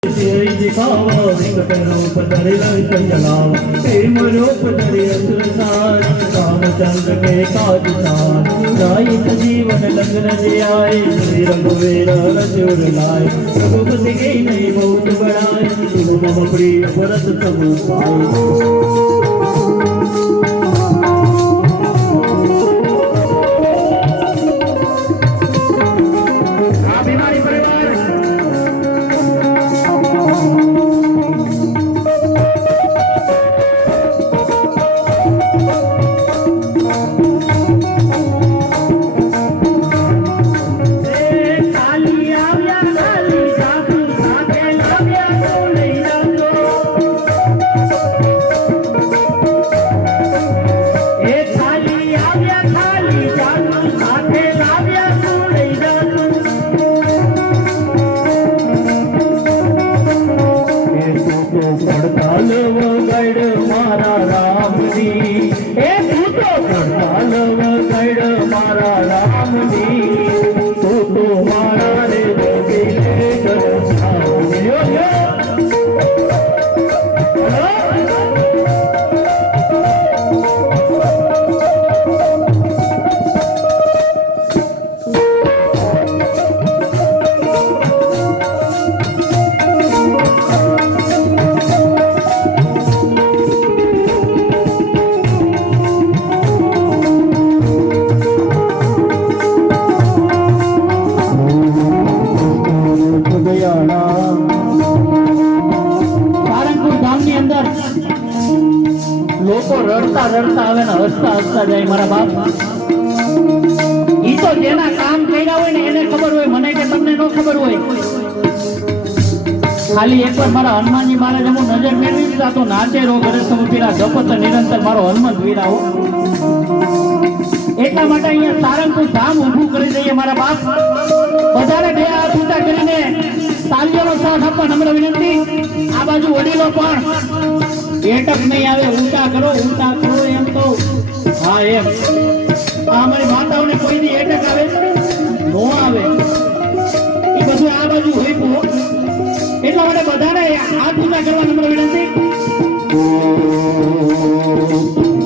दिखावा एक पैरों पर जलावा प्रेम रूप धरे असुरसार रामचंद्र के काज सार राइत जीवन लग्न जे आए श्री रघुवीर रजोर लाए रघुपति के नहीं बहुत बढ़ाए तुम मम प्रिय भरत सब पाए। રડતા રડતા આવે ને હસતા હસતા જાય મારા બાપ। ઈ તો જેના કામ કર્યા હોય ને એને ખબર હોય, મને કે તમને ન ખબર હોય। ખાલી એકવાર મારા હનુમાનજી મહારાજ અમુક નજર મેળવી દીધા તો નાચે રો ઘરે સમુપીરા જપત નિરંતર મારો હનુમંત વીરા હો। એટલા માટે અહીંયા સારંગપુર ધામ ઊભું કરી દઈએ મારા બાપ। બધાને બે હાથ ઊંચા કરીને તાળીઓનો સાથ આપવા નમ્ર વિનંતી। આ બાજુ વડીલો પણ એટક નહીં આવે, ઊંચા કરો એમ તો હા એમ। અમારી માતાઓને કોઈ દી એટક આવે નો આવે એ બધું આ બાજુ હોય તો એટલા માટે બધાને હાથ ઊંચા કરવા નમ્ર વિનંતી।